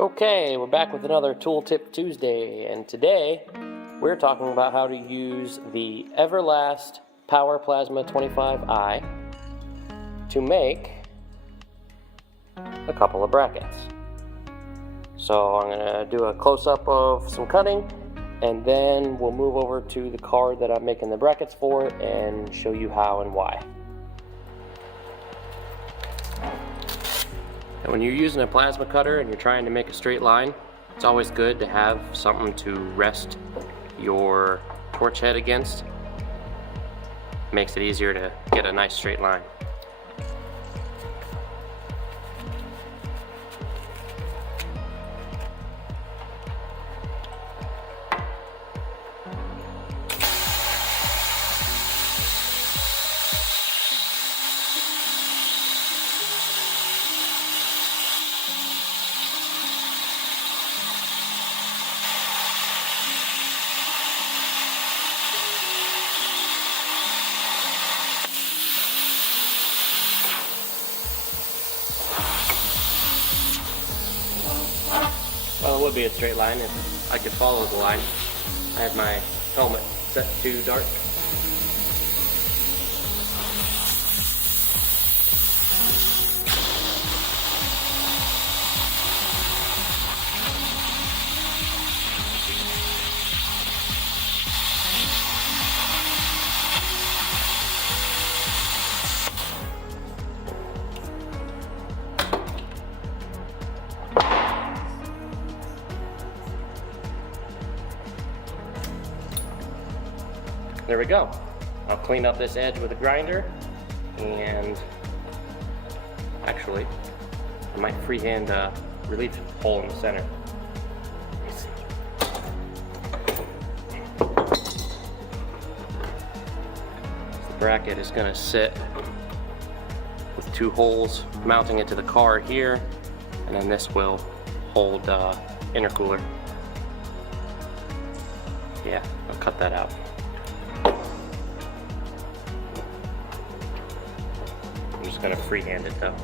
Okay, we're back with another Tool Tip Tuesday, and today we're talking about how to use the Everlast PowerPlasma 25i to make a couple of brackets. So I'm going to do a close-up of some cutting, and then we'll move over to the card that I'm making the brackets for and show you how and why. And when you're using a plasma cutter and you're trying to make a straight line, it's always good to have something to rest your torch head against. Makes it easier to get a nice straight line. Well, it would be a straight line if I could follow the line. I had my helmet set to dark. There we go. I'll clean up this edge with a grinder, and actually I might freehand relief hole in the center. Let me see. The bracket is going to sit with two holes mounting it to the car here, and then this will hold intercooler. Yeah, I'll cut that out. I'm just going to freehand it though.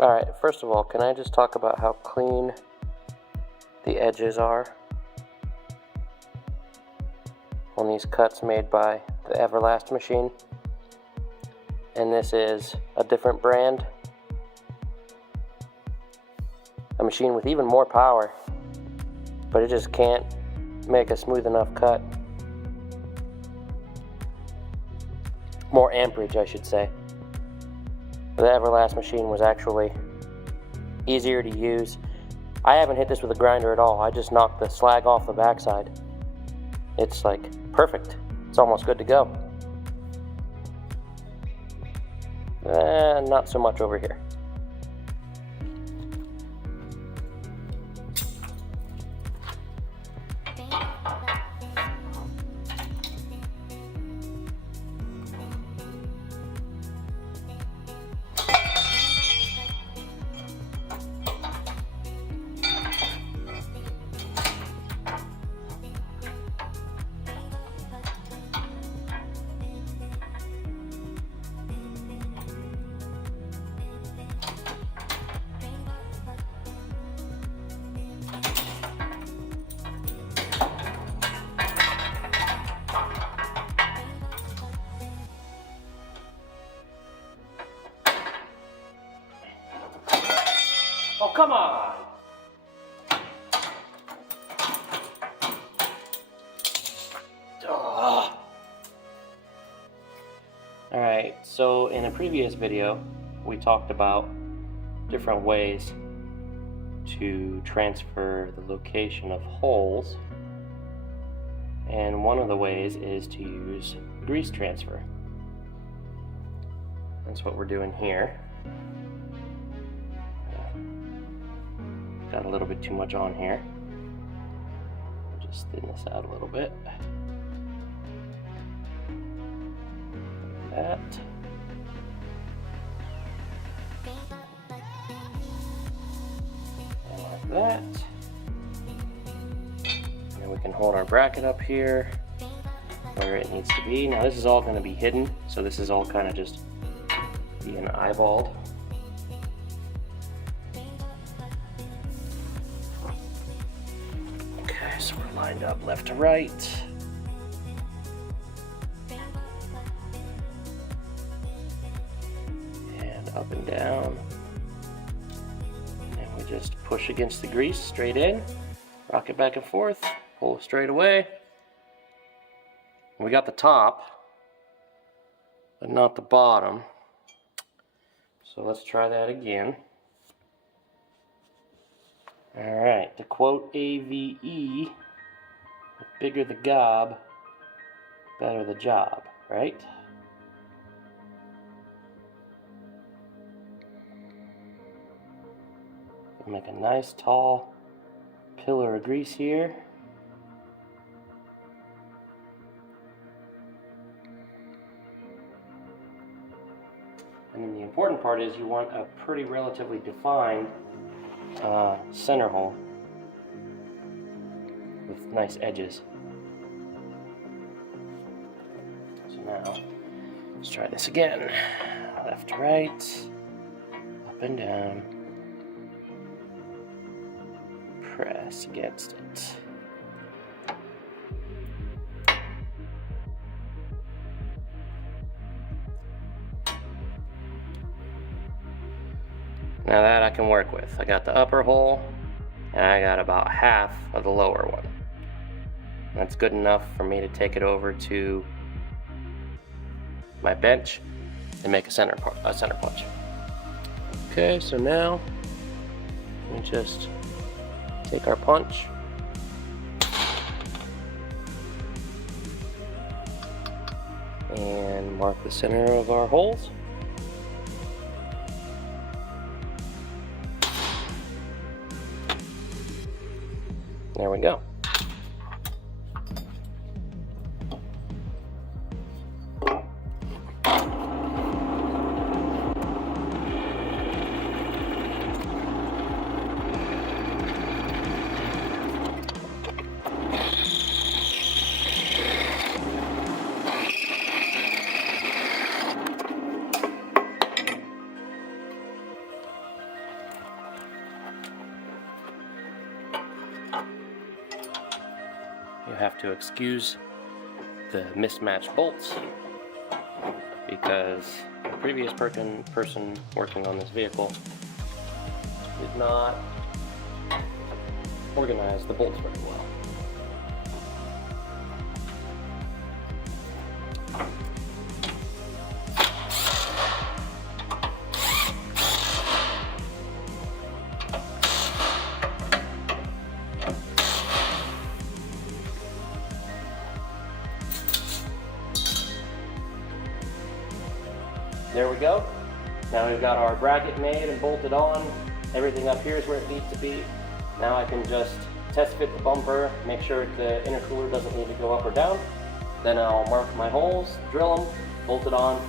Alright, first of all, can I just talk about how clean the edges are on these cuts made by the Everlast machine? And this is a different brand, a machine with even more power, but it just can't make a smooth enough cut. More amperage, I should say. The Everlast machine was actually easier to use. I haven't hit this with a grinder at all. I just knocked the slag off the backside. It's like perfect. It's almost good to go. Not so much over here. Oh, come on! Ugh. Alright, so in a previous video, we talked about different ways to transfer the location of holes, and one of the ways is to use grease transfer. That's what we're doing here. Got a little bit too much on here. I'll just thin this out a little bit. Like that. And like that. And then we can hold our bracket up here where it needs to be. Now this is all going to be hidden, so this is all kind of just being eyeballed. Okay, so we're lined up left to right. And up and down. And we just push against the grease straight in, rock it back and forth, pull straight away. We got the top, but not the bottom. So let's try that again. Alright, to quote AVE, the bigger the gob, better the job, right? Make a nice tall pillar of grease here. And then the important part is you want a pretty relatively defined center hole with nice edges. So now, let's try this again. Left to right, up and down. Press against it. Now that I can work with. I got the upper hole, and I got about half of the lower one. That's good enough for me to take it over to my bench and make a center punch. Okay, so now we just take our punch and mark the center of our holes. There we go. You have to excuse the mismatched bolts because the previous person working on this vehicle did not organize the bolts very well. There we go. Now we've got our bracket made and bolted on. Everything up here is where it needs to be. Now I can just test fit the bumper, make sure the intercooler doesn't need to go up or down. Then I'll mark my holes, drill them, bolt it on,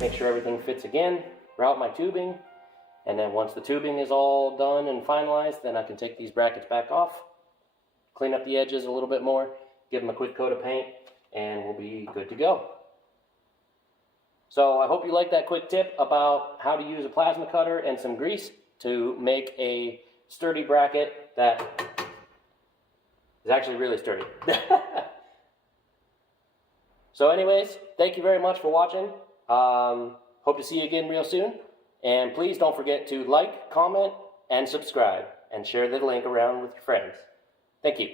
make sure everything fits again, route my tubing, and then once the tubing is all done and finalized, then I can take these brackets back off, clean up the edges a little bit more, give them a quick coat of paint, and we'll be good to go. So I hope you liked that quick tip about how to use a plasma cutter and some grease to make a sturdy bracket that is actually really sturdy. So anyways, thank you very much for watching. Hope to see you again real soon. And please don't forget to like, comment, and subscribe, and share the link around with your friends. Thank you.